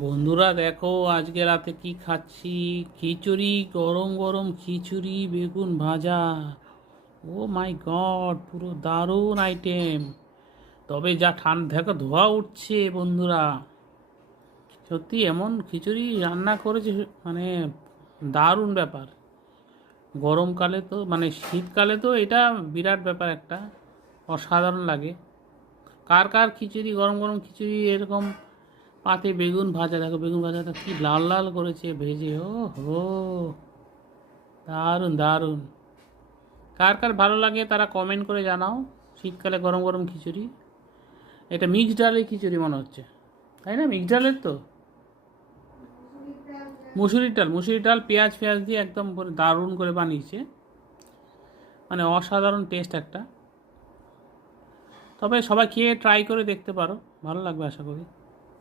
বন্ধুরা দেখো আজকে রাতে কি খাচ্ছি। খিচুড়ি, গরম গরম খিচুড়ি বেগুন ভাজা। ও মাই গড, পুরো দারুণ আইটেম। তবে যা ঠান্ডা দেখো, ধোয়া উঠছে বন্ধুরা। সত্যি এমন খিচুড়ি রান্না করেছে, মানে দারুণ ব্যাপার। গরমকালে তো মানে শীতকালে তো এটা বিরাট ব্যাপার একটা, অসাধারণ লাগে। কার কার খিচুড়ি, গরম গরম খিচুড়ি এরকম পাতে বেগুন ভাজা, দেখো বেগুন ভাজাটা কি লাল লাল করেছে ভেজে, ও হো, দারুণ দারুণ। কার কার ভালো লাগে তারা কমেন্ট করে জানাও। শীতকালে গরম গরম খিচুড়ি, এটা মিক্সড ডালের খিচুড়ি মনে হচ্ছে, তাই না? মিক্সড ডালের তো, মুসুরির ডাল পেঁয়াজ ফেঁয়াজ দিয়ে একদম পুরো দারুণ করে বানিয়েছে, মানে অসাধারণ টেস্ট একটা। তবে সবাই খেয়ে ট্রাই করে দেখতে পারো, ভালো লাগবে আশা করি।